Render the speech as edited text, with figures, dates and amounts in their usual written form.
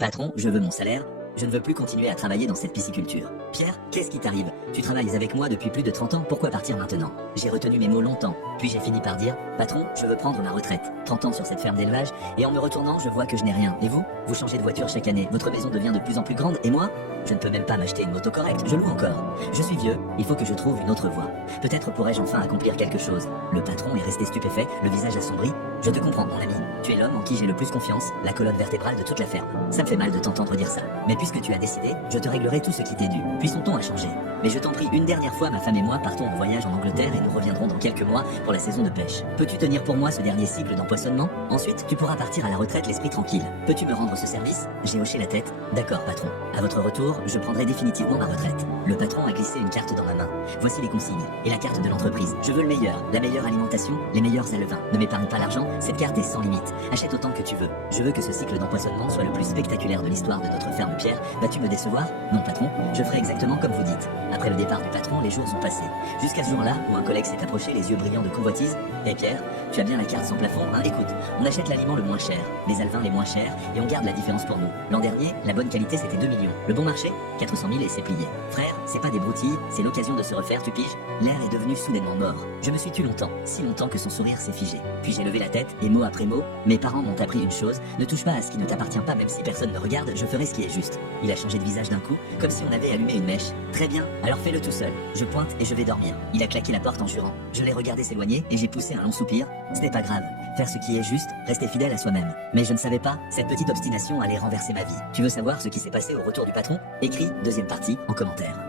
Patron, je veux mon salaire. Je ne veux plus continuer à travailler dans cette pisciculture. Pierre, qu'est-ce qui t'arrive? Tu travailles avec moi depuis plus de 30 ans, pourquoi partir maintenant? J'ai retenu mes mots longtemps, puis j'ai fini par dire, patron, je veux prendre ma retraite. 30 ans sur cette ferme d'élevage, et en me retournant, je vois que je n'ai rien. Et vous? Vous changez de voiture chaque année, votre maison devient de plus en plus grande, et moi? Je ne peux même pas m'acheter une moto correcte, je loue encore. Je suis vieux, il faut que je trouve une autre voie. Peut-être pourrais-je enfin accomplir quelque chose. Le patron est resté stupéfait, le visage assombri. Je te comprends, mon ami. Tu es l'homme en qui j'ai le plus confiance, la colonne vertébrale de toute la ferme. Ça me fait mal de t'entendre dire ça. Mais puisque tu as décidé, je te réglerai tout ce qui t'est dû. Puis son ton a changé. Mais je t'en prie, une dernière fois, ma femme et moi partons en voyage en Angleterre et nous reviendrons dans quelques mois pour la saison de pêche. Peux-tu tenir pour moi ce dernier cycle d'empoisonnement? Ensuite, tu pourras partir à la retraite l'esprit tranquille. Peux-tu me rendre ce service? J'ai hoché la tête. D'accord, patron. À votre retour, je prendrai définitivement ma retraite. Le patron a glissé une carte dans ma main. Voici les consignes. Et la carte de l'entreprise. Je veux le meilleur, la meilleure alimentation, les meilleurs alevins. Ne m'épargne pas l'argent, cette carte est sans limite. Achète autant que tu veux. Je veux que ce cycle d'empoisonnement soit le plus spectaculaire de l'histoire de notre ferme. Pierre, vas-tu me décevoir? Non, patron, je ferai exactement comme vous dites. Après le départ du patron, les jours sont passés. Jusqu'à ce jour-là où un collègue s'est approché, les yeux brillants de convoitise. Eh Pierre, tu as bien la carte sans plafond, hein? Écoute, on achète l'aliment le moins cher, les alevins les moins chers, et on garde la différence pour nous. L'an dernier, la bonne qualité c'était 2 millions. Le bon marché, 400 000 et c'est plié. Frère, c'est pas des broutilles, c'est l'occasion de se refaire, tu piges? L'air est devenu soudainement mort. Je me suis tu longtemps, si longtemps que son sourire s'est figé. Puis j'ai levé la tête, et mot après mot, mes parents m'ont appris une chose, ne touche pas à ce qui ne t'appartient pas même si personne ne regarde, je ferai ce qui est juste. Il a changé de visage d'un coup, comme si on avait allumé une mèche. Très bien, alors fais-le tout seul. Je pointe et je vais dormir. Il a claqué la porte en jurant. Je l'ai regardé s'éloigner et j'ai poussé un long soupir. Ce n'est pas grave. Faire ce qui est juste, rester fidèle à soi-même. Mais je ne savais pas, cette petite obstination allait renverser ma vie. Tu veux savoir ce qui s'est passé au retour du patron? Écris, deuxième partie, en commentaire.